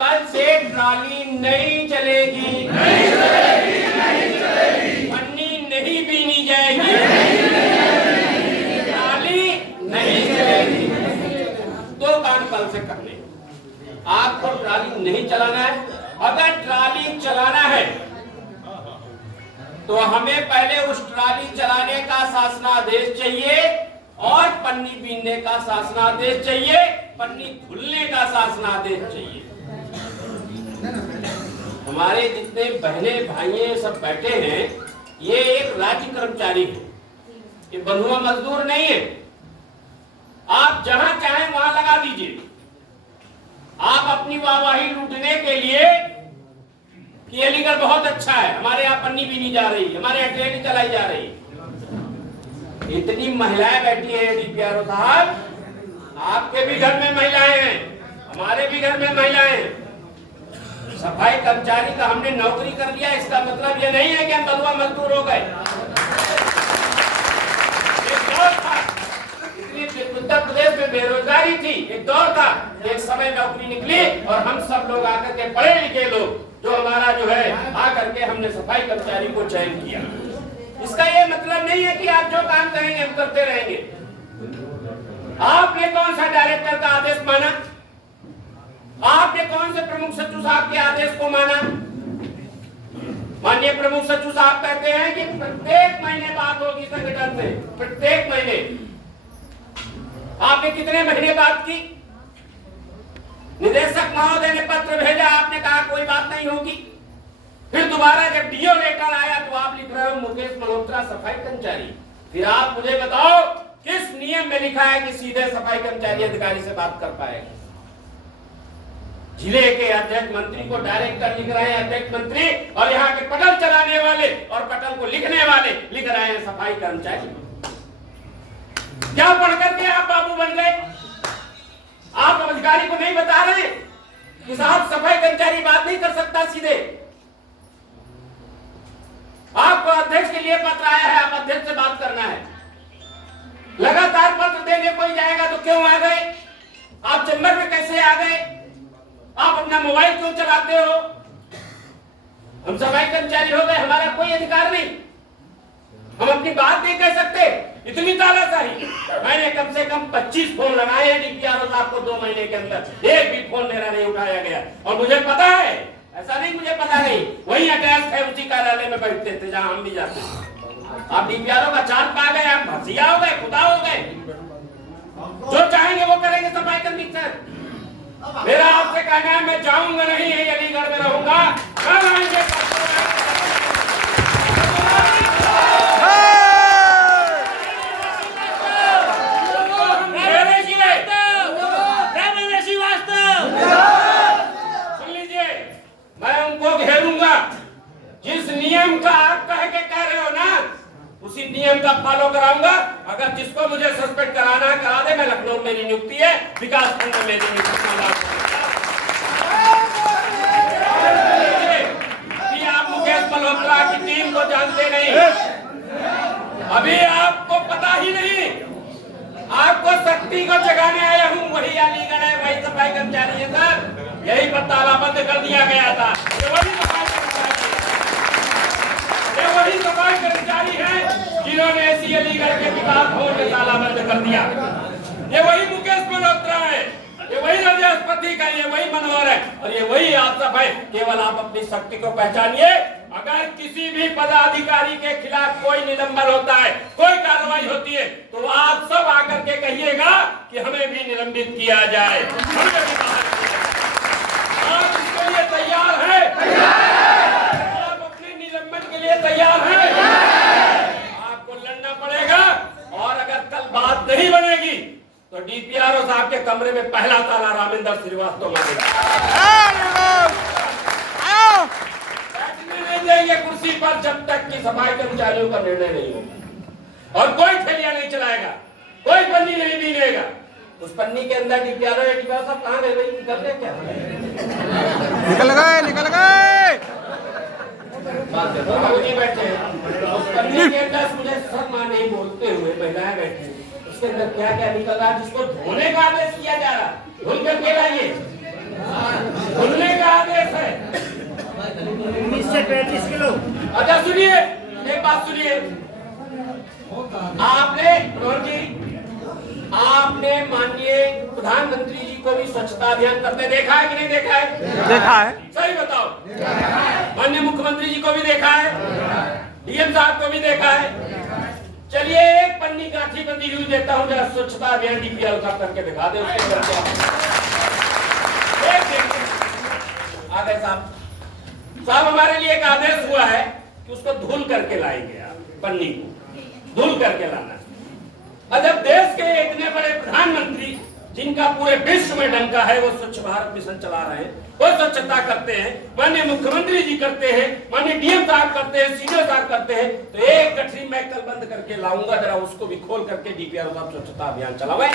कल से ट्राली नहीं चलेगी, पन्नी नहीं बीनी जाएगी, ट्राली नहीं चलेगी। दो काम कल से करने। आपको ट्राली नहीं चलाना है। अगर ट्राली चलाना है तो हमें पहले उस ट्राली चलाने का शासनादेश चाहिए और पन्नी बीनने का शासनादेश चाहिए, पन्नी धुलने का शासनादेश चाहिए। हमारे जितने बहने भाई सब बैठे हैं, ये एक राज्य कर्मचारी है, ये बंधुआ मजदूर नहीं है। आप जहां चाहें वहां लगा दीजिए। आप अपनी वाहवाही लूटने के लिए कि अलीगढ़ बहुत अच्छा है, हमारे यहाँ पन्नी बीनी जा रही है, हमारे यहाँ ट्रेन चलाई जा रही है। इतनी महिलाएं बैठी हैं डीपीआरओ साहब, आपके भी घर में महिलाएं हैं, हमारे भी घर में महिलाएं हैं। सफाई कर्मचारी का हमने नौकरी कर दिया, इसका मतलब ये नहीं है कि हम बंधुआ मजदूर हो गए। एक दौर था, उत्तर प्रदेश में बेरोजगारी थी, एक दौर था, एक समय नौकरी निकली और हम सब लोग आकर के पढ़े लिखे लोग जो हमारा जो है आकर के हमने सफाई कर्मचारी को चयन किया। इसका ये मतलब नहीं है कि आप जो काम करेंगे हम करते रहेंगे। आपने कौन सा डायरेक्टर का आदेश माना? आपने कौन से प्रमुख सचिव साहब के आदेश को माना? माननीय प्रमुख सचिव साहब कहते हैं कि प्रत्येक महीने बात होगी संगठन से, प्रत्येक महीने। आपने कितने महीने बात की? निदेशक महोदय ने पत्र भेजा, आपने कहा कोई बात नहीं होगी। फिर दोबारा जब डीओ लेटर आया तो आप लिख रहे हो मुकेश मल्होत्रा सफाई कर्मचारी। फिर आप मुझे बताओ किस नियम में लिखा है कि सीधे सफाई कर्मचारी अधिकारी से बात कर पाएगा? जिले के अध्यक्ष मंत्री को डायरेक्टर लिख रहे हैं अध्यक्ष मंत्री, और यहाँ के पटल चलाने वाले और पटल को लिखने वाले लिख रहे हैं सफाई कर्मचारी। क्या पढ़ करके आप बाबू बन गए? आप अधिकारी को नहीं बता रहे कि साहब सफाई कर्मचारी बात नहीं कर सकता सीधे। आपको अध्यक्ष के लिए पत्र आया है, आप अध्यक्ष से बात करना है। लगातार पत्र देने कोई जाएगा तो क्यों आ गए? आप चैम्बर में कैसे आ गए? आप अपना मोबाइल क्यों चलाते हो? हम सफाई कर्मचारी हो गए, हमारा कोई अधिकार नहीं, हम अपनी बात नहीं कह सकते। इतनी तानाशाही। मैंने कम से कम 25 फोन लगाए हैं डीपीआरओ साहब को 2 महीने के अंदर, एक भी फोन मेरा नहीं उठाया गया। और मुझे पता है, ऐसा नहीं मुझे पता नहीं, वही अटैच है, उसी कार्यालय में बैठते थे जहां हम भी जाते थे। आप डीपीआरओ का चार्ज पा गए, आप भसिया हो गए, खुदा हो गए, जो चाहेंगे वो करेंगे सफाई कर्मी सर। मेरा आपसे कहना है मैं जाऊंगा नहीं, यही अलीगढ़ में रहूंगा। सुन लीजिए, मैं उनको घेरूंगा। जिस नियम का आप कह रहे हो ना, उसी नियम का फॉलो कराऊंगा। अगर जिसको मुझे सस्पेंड कराना है करा दे। मैं लखनऊ मेरी नियुक्ति है, विकास खंड में मेरी नियुक्ति। आप मुकेश मल्होत्रा की टीम को जानते नहीं, अभी आपको पता ही नहीं। आपको शक्ति को जगाने आया हूँ, वही अलीगढ़ है, वही सफाई कर्मचारी है सर। यही पर ताला बंद कर दिया गया था। वही सफाई कर्मचारी है जिन्होंने ऐसी अलीगढ़ के विकास भवन में ताला बंद कर दिया। ये वही मुकेश मल्होत्रा है, ये वही राजस्पति का, ये वही मनोहर है, और ये वही आप सब है। केवल आप अपनी शक्ति को पहचानिए। अगर किसी भी पदाधिकारी के खिलाफ कोई निलंबन होता है, कोई कार्रवाई होती है, तो आप सब आकर के कहिएगा कि हमें भी निलंबित किया जाए, हमें भी बाहर किया जाए। आप इसके लिए तैयार हैं? आप अपने निलंबन के लिए तैयार हैं? आपको लड़ना पड़ेगा। और अगर कल बात नहीं बनेगी तो डीपीआरओ साहब के कमरे में पहला ताला रामेंद्र श्रीवास्तव बैठने नहीं देंगे कुर्सी पर जब तक कि सफाई कर्मचारियों का निर्णय नहीं होगा। और कोई थैलियां नहीं चलाएगा, कोई पन्नी नहीं बीनेगा। उस पन्नी के अंदर डीपीआरओ साहब कहाँ गए भाई? निकल गए क्या? निकल गए। बैठे हैं उस पन्नी के अंदर, मुझे सब मां नहीं बोलते हुए महिलाएं बैठी, उसके अंदर क्या क्या निकल रहा है जिसको धोने का आदेश किया जा रहा, धुल करके लाइए, धुलने 35 किलो। अच्छा सुनिए, एक बात सुनिए, आपने मनोहर जी, आपने माननीय प्रधानमंत्री जी को भी स्वच्छता अभियान करते देखा है कि नहीं देखा है? देखा है। सही बताओ। माननीय मुख्यमंत्री जी को भी देखा है, डीएम साहब को भी देखा है। चलिए एक पन्नी गांठी बंदी हुई देता हूं, जरा स्वच्छता अभियान डीपीएल का करके दिखा दे, उसके अंदर क्या आ गए साहब। साहब हमारे लिए एक आदेश हुआ है कि उसको धुल करके लाएंगे, आप पन्नी को धुल करके लाना। और जब देश के इतने बड़े प्रधानमंत्री जिनका पूरे विश्व में डंका है, वो स्वच्छ भारत मिशन चला रहे हैं, वो स्वच्छता करते हैं, माननीय मुख्यमंत्री जी करते हैं, माननीय डीएम साहब करते हैं, सीडीओ साहब करते हैं, तो एक गठरी मैं कल बंद करके लाऊंगा, जरा उसको भी खोल करके डीपीआर साहब स्वच्छता अभियान चलावे।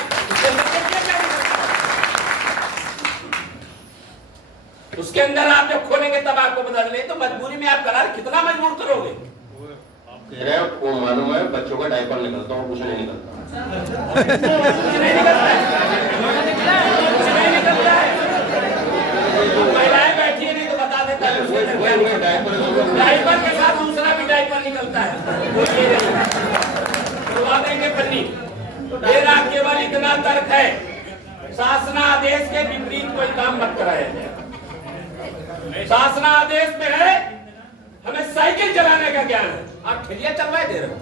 उसके अंदर आप जब खोलेंगे तब आपको पता चले, तो मजबूरी में आप करा, कितना मजबूर करोगे? कह रहे हैं वो मालूम है, बच्चों का डायपर निकलता और कुछ नहीं निकलता। महिलाएं बैठी है, नहीं तो बता देता है, डायपर के साथ दूसरा भी डायपर निकलता है, खुलवा देंगे पन्नी। मेरा केवल इतना तर्क है, शासनादेश के विपरीत कोई काम मत कराया जाए। शासनादेश में है हमें साइकिल चलाने का ज्ञान है, आप ठेलिया चलवाए दे रहे हो,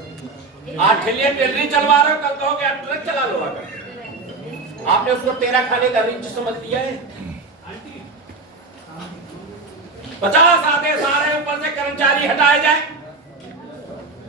आप ठेलिया टेलरी चलवा रहे हो, कल कहोगे आप ट्रक चला लो आकर। आपने उसको तेरा खाने का रिंच समझ लिया है। 50 आदेश आ रहे, ऊपर से कर्मचारी हटाए जाए,